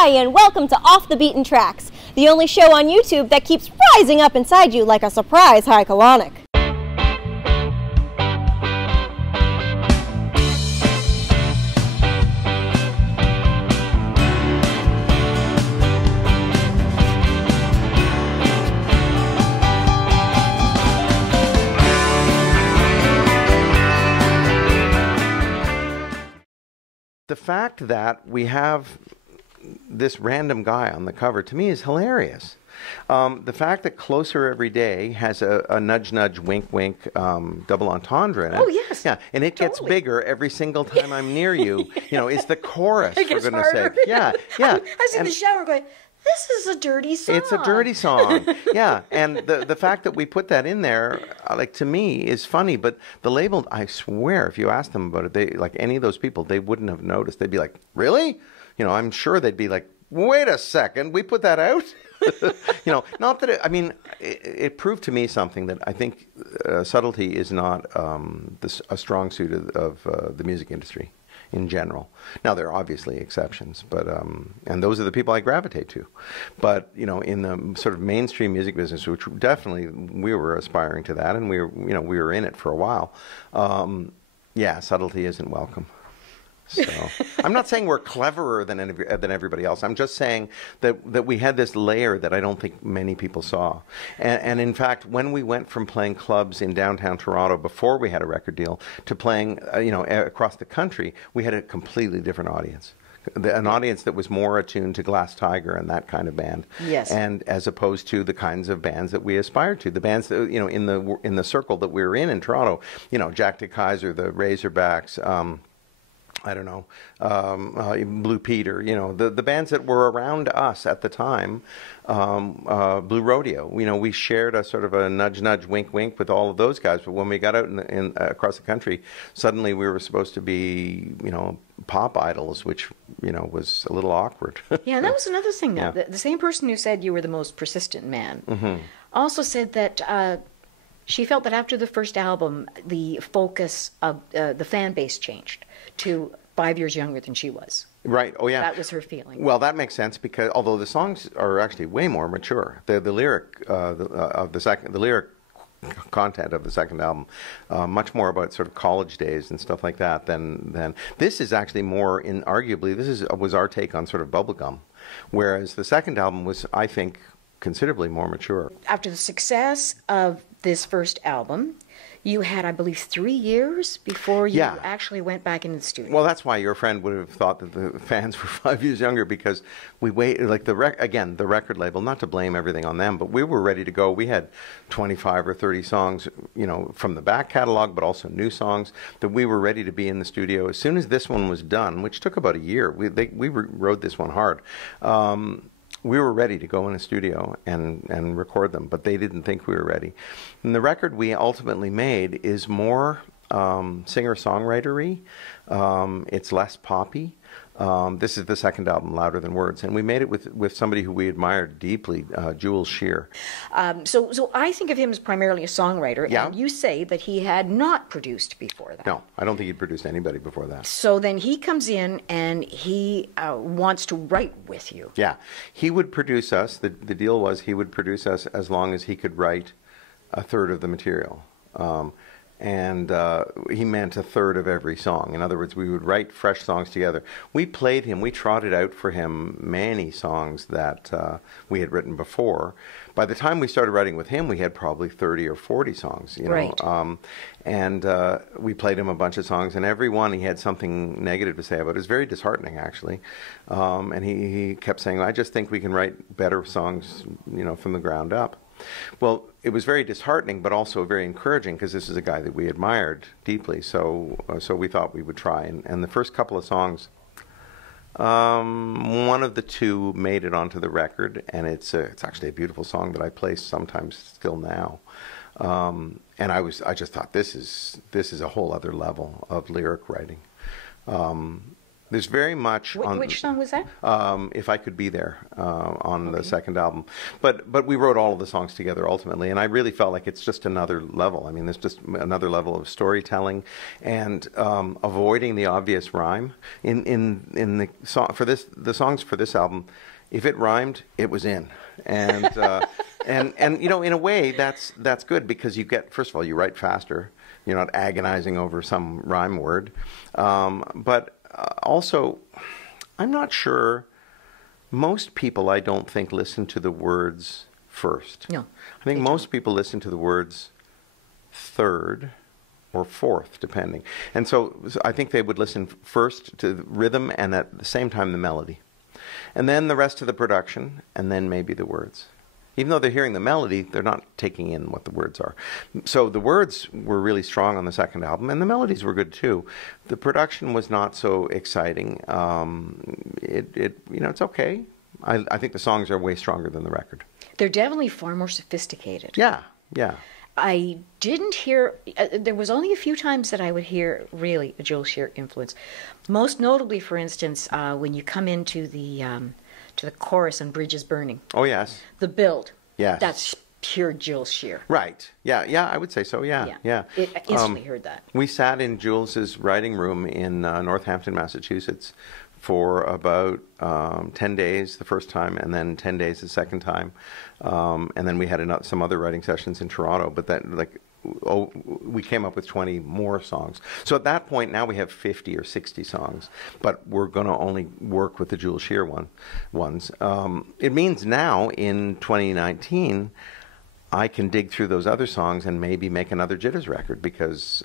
Hi, and welcome to Off the Beaten Tracks, the only show on YouTube that keeps rising up inside you like a surprise high colonic. The fact that we have this random guy on the cover, to me, is hilarious. The fact that Closer Every Day has a nudge, nudge, wink, wink double entendre in it. Oh, yes. Yeah, and it gets bigger every single time I'm near you. You know, it's the chorus, for goodness sake. Yeah, yeah. I was in the shower going, this is a dirty song. It's a dirty song. Yeah, and the fact that we put that in there, like, to me, is funny. But the label, I swear, if you asked them about it, they, like any of those people, they wouldn't have noticed. They'd be like, really? You know, I'm sure they'd be like, wait a second, we put that out? You know, not that I mean, it proved to me something that I think subtlety is not a strong suit of the music industry in general. Now, there are obviously exceptions, but and those are the people I gravitate to. But, you know, in the sort of mainstream music business, which definitely we were aspiring to that, and we were in it for a while. Yeah, subtlety isn't welcome. So I'm not saying we're cleverer than everybody else. I'm just saying that we had this layer that I don't think many people saw. And in fact, when we went from playing clubs in downtown Toronto before we had a record deal to playing, you know, across the country, we had a completely different audience. An audience that was more attuned to Glass Tiger and that kind of band, yes, and as opposed to the kinds of bands that we aspired to, the bands that, you know, in the circle that we were in Toronto, you know, Jack de Kaiser, the Razorbacks. I don't know, Blue Peter, you know, the bands that were around us at the time, Blue Rodeo, you know, we shared a sort of a nudge, nudge, wink, wink with all of those guys. But when we got out across the country, suddenly we were supposed to be, you know, pop idols, which, you know, was a little awkward. Yeah, that was another thing, though. Yeah. The same person who said you were the most persistent man also said that she felt that after the first album, the focus of the fan base changed to 5 years younger than she was. Right. Oh, yeah. That was her feeling. Well, that makes sense because although the songs are actually way more mature, the lyric the lyric content of the second album, much more about sort of college days and stuff like that than this is actually more in. Arguably, was our take on sort of bubblegum, whereas the second album was, I think, considerably more mature. After the success of this first album, you had, I believe, 3 years before you actually went back into the studio. Well, that's why your friend would have thought that the fans were 5 years younger, because we waited, like the record label, not to blame everything on them, but we were ready to go. We had 25 or 30 songs, you know, from the back catalog, but also new songs that we were ready to be in the studio. As soon as this one was done, which took about a year, we wrote this one hard. We were ready to go in a studio and record them, but they didn't think we were ready. And the record we ultimately made is more singer-songwritery. It's less poppy. This is the second album, Louder Than Words, and we made it with somebody who we admired deeply, Jules Shear. So I think of him as primarily a songwriter, and you say that he had not produced before that. No, I don't think he'd produced anybody before that. So then he comes in and he wants to write with you. Yeah, he would produce us. The deal was he would produce us as long as he could write a third of the material. And he meant a third of every song. In other words, we would write fresh songs together. We trotted out for him many songs that we had written before. By the time we started writing with him, we had probably 30 or 40 songs, you know. Right. And we played him a bunch of songs, and every one he had something negative to say about it. It was very disheartening, actually. And he kept saying, I just think we can write better songs, you know, from the ground up. Well, it was very disheartening, but also very encouraging, because this is a guy that we admired deeply. So we thought we would try. And the first couple of songs, one of the two made it onto the record, and it's actually a beautiful song that I play sometimes still now. And I just thought this is a whole other level of lyric writing. There's very much on Which song was that? If I Could Be There on the second album. But we wrote all of the songs together ultimately, and I really felt like it's just another level. I mean, there's just another level of storytelling and avoiding the obvious rhyme in the song for this. The songs for this album, if it rhymed, it was in, and and you know, in a way, that's good because you get, first of all, you write faster. You're not agonizing over some rhyme word, but also, I'm not sure. Most people, I don't think, listen to the words first. No. I think most people listen to the words third or fourth, depending. And so I think they would listen first to the rhythm and at the same time the melody. And then the rest of the production, and then maybe the words. Even though they're hearing the melody, they're not taking in what the words are. So the words were really strong on the second album, and the melodies were good too. The production was not so exciting. You know, it's okay. I think the songs are way stronger than the record. They're definitely far more sophisticated. Yeah, yeah. I didn't hear, there was only a few times that I would hear really a Jules Shear influence. Most notably, for instance, when you come into the chorus on Bridges Burning. Oh, yes. The build. Yes. That's pure Jules Shear. Right. Yeah, yeah, I would say so, yeah. I instantly heard that. We sat in Jules's writing room in Northampton, Massachusetts for about 10 days the first time, and then 10 days the second time. And then we had some other writing sessions in Toronto, but that, like, we came up with 20 more songs. So at that point, now we have 50 or 60 songs, but we're going to only work with the Jules Shear ones. It means now, in 2019, I can dig through those other songs and maybe make another Jitters record because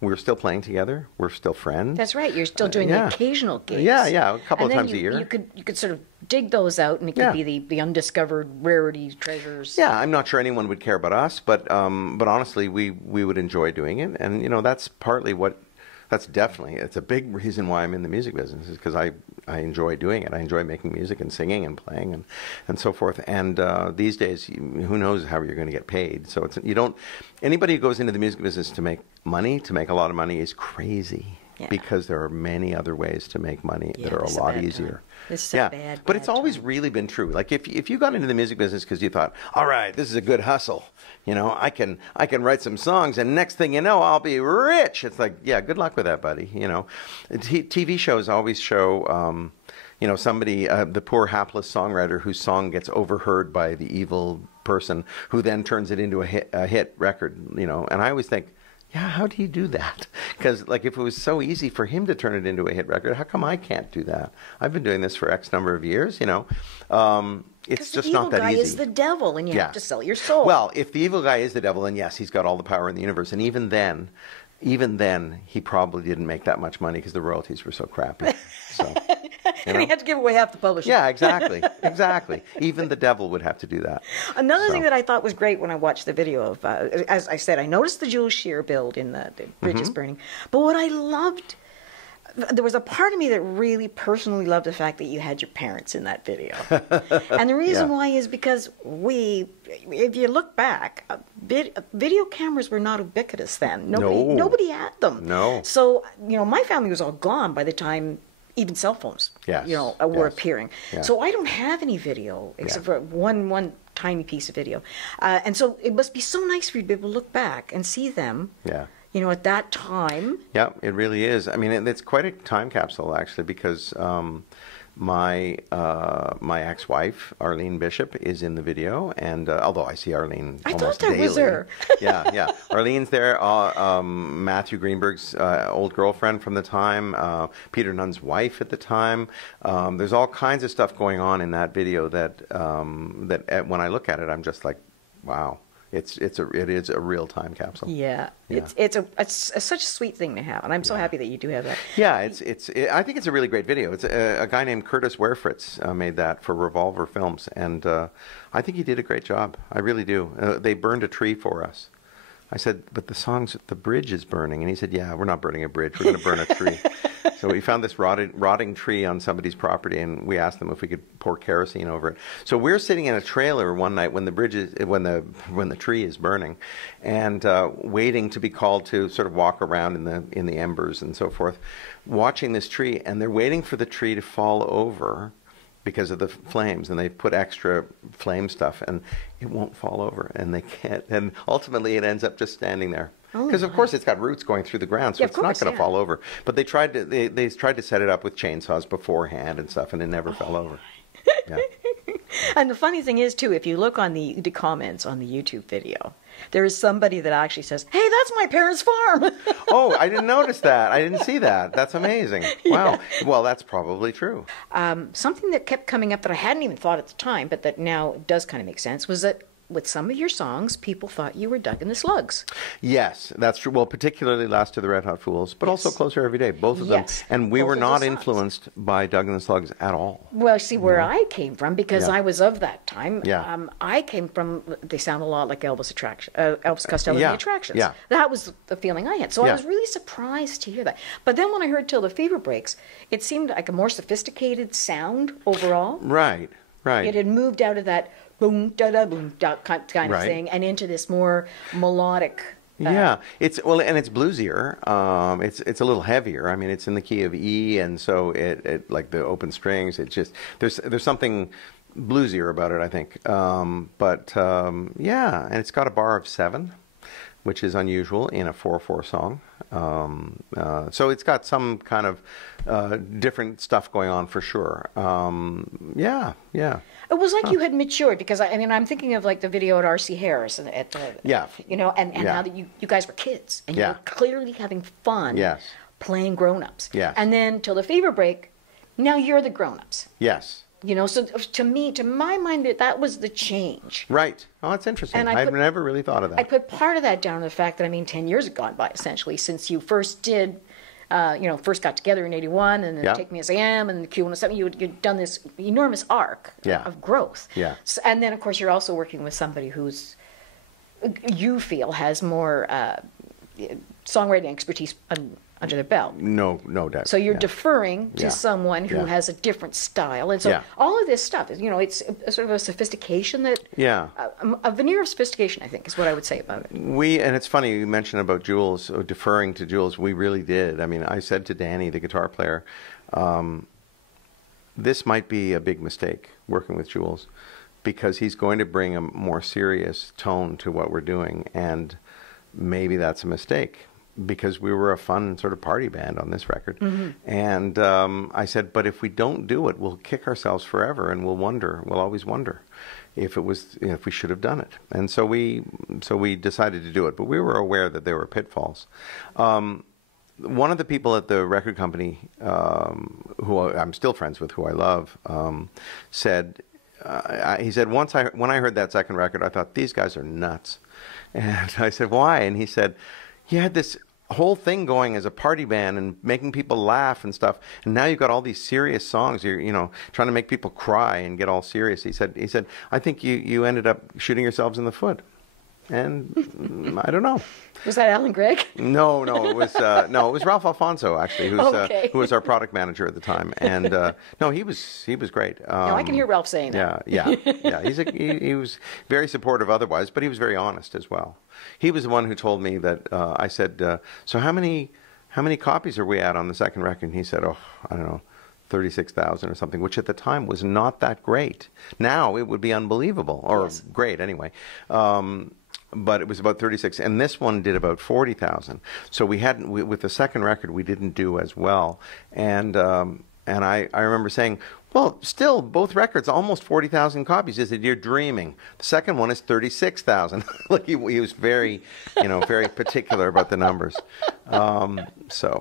we're still playing together. We're still friends. That's right. You're still doing the occasional gigs. Yeah, yeah, a couple of times a year. You could sort of dig those out, and it could be the undiscovered rarities, treasures. Yeah, I'm not sure anyone would care about us, but honestly, we would enjoy doing it, and you know, that's partly what. That's definitely, it's a big reason why I'm in the music business, is because I enjoy doing it. I enjoy making music and singing and playing and so forth. And these days, who knows how you're going to get paid. So anybody who goes into the music business to make money, to make a lot of money, is crazy. Yeah. Because there are many other ways to make money that are a lot easier. It's a bad but it's always time. really been true. Like if you got into the music business because you thought, all right, this is a good hustle, you know, I can write some songs, and next thing you know, I'll be rich. It's like, yeah, good luck with that, buddy. You know, TV shows always show, you know, somebody, the poor hapless songwriter whose song gets overheard by the evil person, who then turns it into a hit record. You know, and I always think, yeah, how do you do that? Because, like, if it was so easy for him to turn it into a hit record, how come I can't do that? I've been doing this for X number of years, you know. It's just not that easy. The evil guy is the devil, and you have to sell your soul. Well, if the evil guy is the devil, then yes, he's got all the power in the universe. And even then, he probably didn't make that much money because the royalties were so crappy. So, and he had to give away half the publishing. Yeah, exactly. Even the devil would have to do that. Another thing that I thought was great when I watched the video of, as I said, I noticed the Jules Shear build in the Bridges Burning. But what I loved, there was a part of me that really personally loved the fact that you had your parents in that video. And the reason why is because if you look back, video cameras were not ubiquitous then. Nobody had them. No. So, you know, my family was all gone by the time even cell phones, were appearing. Yes. So I don't have any video except for one tiny piece of video. And so it must be so nice for you to be able to look back and see them. Yeah. You know, at that time. Yeah, it really is. I mean, it's quite a time capsule, actually, because my ex-wife, Arlene Bishop, is in the video, and although I see Arlene almost daily. I thought that was her. Yeah. Arlene's there. Matthew Greenberg's old girlfriend from the time, Peter Nunn's wife at the time. There's all kinds of stuff going on in that video that when I look at it, I'm just like, wow. It is a real time capsule. Yeah. It's such a sweet thing to have, and I'm so happy that you do have that. Yeah, I think it's a really great video. It's a guy named Curtis Werefritz made that for Revolver Films, and I think he did a great job. I really do. They burned a tree for us. I said, but the bridge is burning. And he said, yeah, we're not burning a bridge. We're going to burn a tree. So we found this rotting tree on somebody's property, and we asked them if we could pour kerosene over it. So we're sitting in a trailer one night when the tree is burning, and waiting to be called to sort of walk around in the embers and so forth, watching this tree, and they're waiting for the tree to fall over because of the flames, and they put extra flame stuff, and it won't fall over, and they can't, and ultimately it ends up just standing there. Because of course it's got roots going through the ground, so it's not going to fall over. But they tried to set it up with chainsaws beforehand and stuff, and it never fell over. Yeah. And the funny thing is, too, if you look on the comments on the YouTube video, there is somebody that actually says, "Hey, that's my parents' farm." Oh, I didn't notice that. I didn't see that. That's amazing. Wow. Yeah. Well, that's probably true. Something that kept coming up that I hadn't even thought at the time, but that now does kind of make sense, was that with some of your songs, people thought you were Doug and the Slugs. Yes, that's true. Well, particularly Last of the Red Hot Fools, but also Closer Every Day, both of them. And we were not influenced by Doug and the Slugs at all. Well, see, where I came from, because I was of that time, Yeah. I came from, they sound a lot like Elvis Costello and the Attractions. Yeah. That was the feeling I had. So I was really surprised to hear that. But then when I heard Till the Fever Breaks, it seemed like a more sophisticated sound overall. Right, right. It had moved out of that boom, boom, da kind of thing, and into this more melodic. Yeah, it's bluesier. It's a little heavier. I mean, it's in the key of E, and so it like the open strings. It just there's something bluesier about it, I think. Yeah, and it's got a bar of 7, which is unusual in a 4/4 song. So it's got some kind of different stuff going on for sure. Yeah. It was like you had matured, because I mean, I'm thinking of like the video at R.C. Harris and at you know, and how that you guys were kids and you were clearly having fun playing grown-ups. Yes. And then Till the Fever Break, now you're the grown-ups. Yes. You know, so to my mind, that was the change. Right. Oh, that's interesting. And I've never really thought of that. I put part of that down to the fact that, I mean, 10 years had gone by, essentially, since you first did, first got together in 81, and then Take Me As I Am, and the Q107, you'd done this enormous arc of growth. Yeah. So, and then, of course, you're also working with somebody who's, you feel, has more songwriting expertise under their belt. No doubt. So you're deferring to someone who has a different style. And so all of this stuff is, it's a sort of a sophistication that, a veneer of sophistication, I think, is what I would say about it. And it's funny, you mentioned about Jules, deferring to Jules. We really did. I mean, I said to Danny, the guitar player, this might be a big mistake, working with Jules, because he's going to bring a more serious tone to what we're doing. And maybe that's a mistake, because we were a fun sort of party band on this record. And I said, but if we don't do it, we'll kick ourselves forever, and we'll always wonder if we should have done it. And so we decided to do it, but we were aware that there were pitfalls. One of the people at the record company, who I'm still friends with, who I love, said, he said, when I heard that second record, I thought, these guys are nuts. And I said, why? And he said, you had this whole thing going as a party band and making people laugh and stuff, and now you've got all these serious songs. You're trying to make people cry and get all serious. He said, I think you ended up shooting yourselves in the foot. And I don't know. Was that Alan Gregg? No, it was Ralph Alfonso, actually, who was our product manager at the time. And no, he was great. Now I can hear Ralph saying that. Yeah. He was very supportive otherwise, but he was very honest as well. He was the one who told me that I said, so how many copies are we at on the second record? And he said, oh, I don't know, 36,000 or something, which at the time was not that great. Now it would be unbelievable, or great anyway. But it was about 36, and this one did about 40,000. So with the second record, we didn't do as well. And I remember saying, well, still, both records, almost 40,000 copies. He said, you're dreaming. The second one is 36,000. Like he was very, very particular about the numbers. So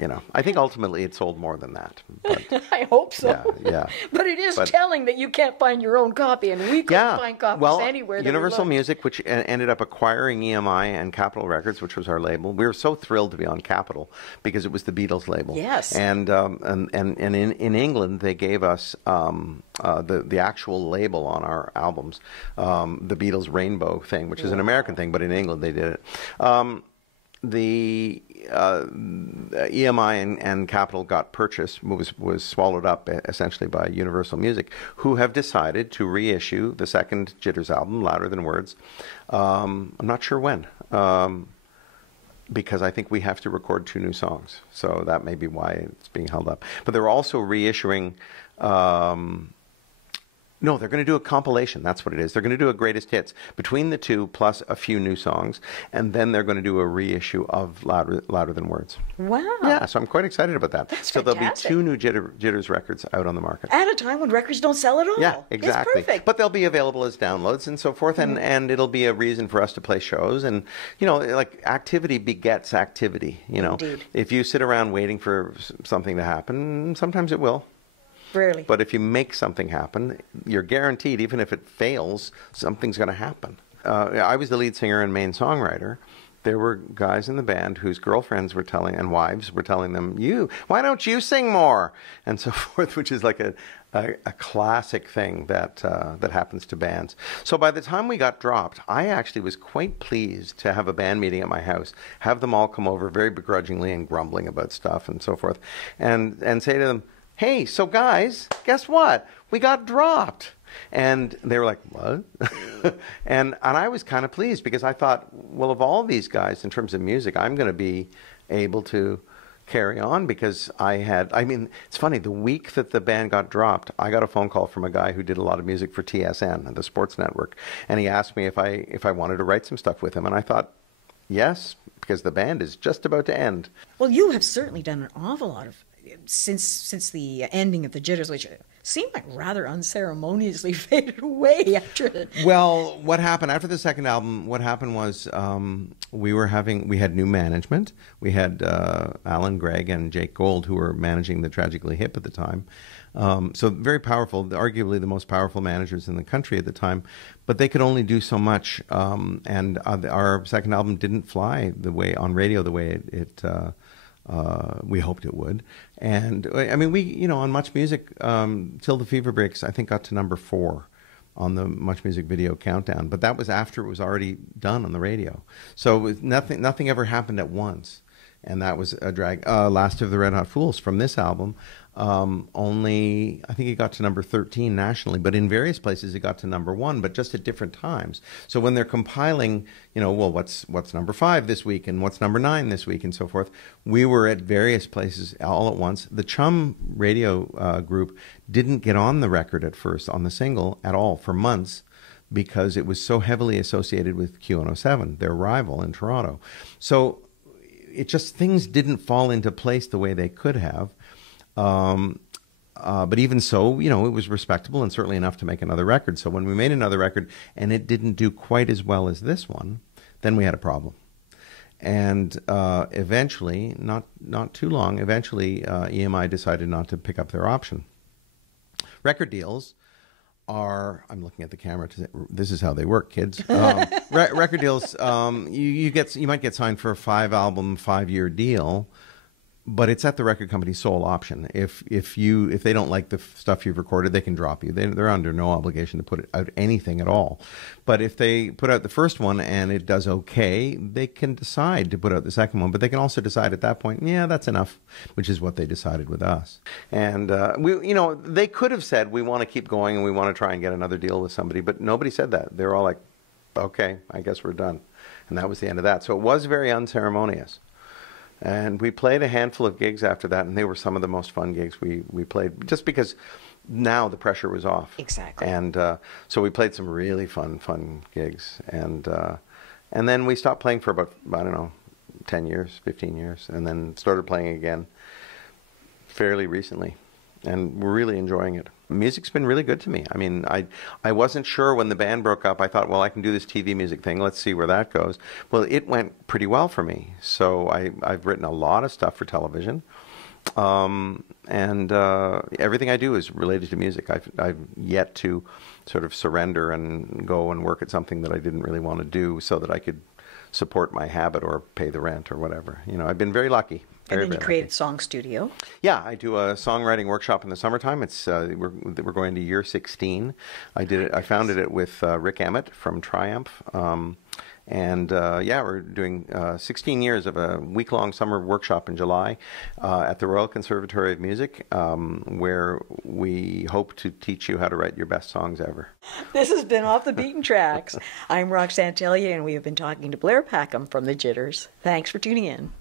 you know, I think ultimately it sold more than that. But, I hope so. yeah. But it is telling that you can't find your own copy, and we couldn't find copies anywhere. Universal Music, which ended up acquiring EMI and Capitol Records, which was our label. We were so thrilled to be on Capitol because it was the Beatles label. Yes. And in England, they gave us the actual label on our albums, the Beatles Rainbow thing, which is an American thing, but in England they did it. The EMI and Capitol got purchased, was swallowed up essentially by Universal Music, who have decided to reissue the second Jitters album, Louder Than Words. I'm not sure when, because I think we have to record 2 new songs, so that may be why it's being held up. But they're also reissuing. No, they're going to do a compilation. That's what it is. They're going to do a greatest hits between the 2 plus a few new songs, and then they're going to do a reissue of Louder Than Words. Wow. Yeah, so I'm quite excited about that. That's so fantastic. There'll be 2 new Jitters records out on the market. At a time when records don't sell at all. Yeah, exactly. It's perfect. But they'll be available as downloads and so forth, and it'll be a reason for us to play shows. And, you know, like activity begets activity, you know. Indeed. If you sit around waiting for something to happen, sometimes it will. Rarely. But if you make something happen, you're guaranteed, even if it fails, something's going to happen. I was the lead singer and main songwriter. There were guys in the band whose girlfriends were telling, and wives were telling them, why don't you sing more? And so forth, which is like a classic thing that happens to bands. So by the time we got dropped, I actually was quite pleased to have a band meeting at my house, have them all come over very begrudgingly and grumbling about stuff and so forth, and say to them, hey, so guys, guess what? We got dropped. And they were like, what? and I was kind of pleased because I thought, well, of all these guys, in terms of music, I'm going to be able to carry on because it's funny, the week that the band got dropped, I got a phone call from a guy who did a lot of music for TSN, the sports network, and he asked me if I wanted to write some stuff with him, and I thought, yes, because the band is just about to end. Well, you have certainly done an awful lot of since the ending of the Jitters, which seemed like rather unceremoniously faded away after the... Well, what happened after the second album, what happened was we had new management. We had Alan Gregg and Jake Gold, who were managing the Tragically Hip at the time. So very powerful, arguably the most powerful managers in the country at the time, but they could only do so much. And our second album didn't fly on radio the way we hoped it would. And I mean, we, on Much Music, Til the Fever Breaks, I think got to number 4 on the Much Music video countdown, but that was after it was already done on the radio. So it was nothing ever happened at once. And that was a drag. Last of the Red Hot Fools from this album, only, I think it got to number 13 nationally, but in various places it got to number 1, but just at different times. So when they're compiling, well, what's number 5 this week and what's number 9 this week and so forth, we were at various places all at once. The Chum radio group didn't get on the record at first, on the single at all for months, because it was so heavily associated with Q107, their rival in Toronto. So it just, things didn't fall into place the way they could have. But even so, it was respectable and certainly enough to make another record. So when we made another record and it didn't do quite as well as this one, then we had a problem. And eventually, not too long, EMI decided not to pick up their option. Record deals are, I'm looking at the camera to say, this is how they work, kids. Record deals, you might get signed for a 5-album, 5-year deal, but it's at the record company's sole option. If they don't like the stuff you've recorded, they can drop you. They're under no obligation to put out anything at all. But if they put out the first one and it does okay, they can decide to put out the second one. But they can also decide at that point, yeah, that's enough, which is what they decided with us. And they could have said, we want to keep going and we want to try and get another deal with somebody, but nobody said that. They were all like, okay, I guess we're done. And that was the end of that. So it was very unceremonious. And we played a handful of gigs after that, and they were some of the most fun gigs we played, just because now the pressure was off. Exactly. And so we played some really fun gigs. And then we stopped playing for about, 10 years, 15 years, and then started playing again fairly recently. and we're really enjoying it. Music's been really good to me. I mean, I wasn't sure when the band broke up. I thought, well, I can do this TV music thing. Let's see where that goes. Well, it went pretty well for me. So I've written a lot of stuff for television. And everything I do is related to music. I've yet to sort of surrender and go and work at something that I didn't really want to do so that I could support my habit or pay the rent or whatever. You know, I've been very lucky. And then you created Song Studio. Yeah, I do a songwriting workshop in the summertime. It's we're going to year 16. I did it. I founded it with Rick Emmett from Triumph. Yeah, we're doing 16 years of a week-long summer workshop in July at the Royal Conservatory of Music, where we hope to teach you how to write your best songs ever. This has been Off the Beaten Tracks. I'm Roxanne Tellier, and we have been talking to Blair Packham from the Jitters. Thanks for tuning in.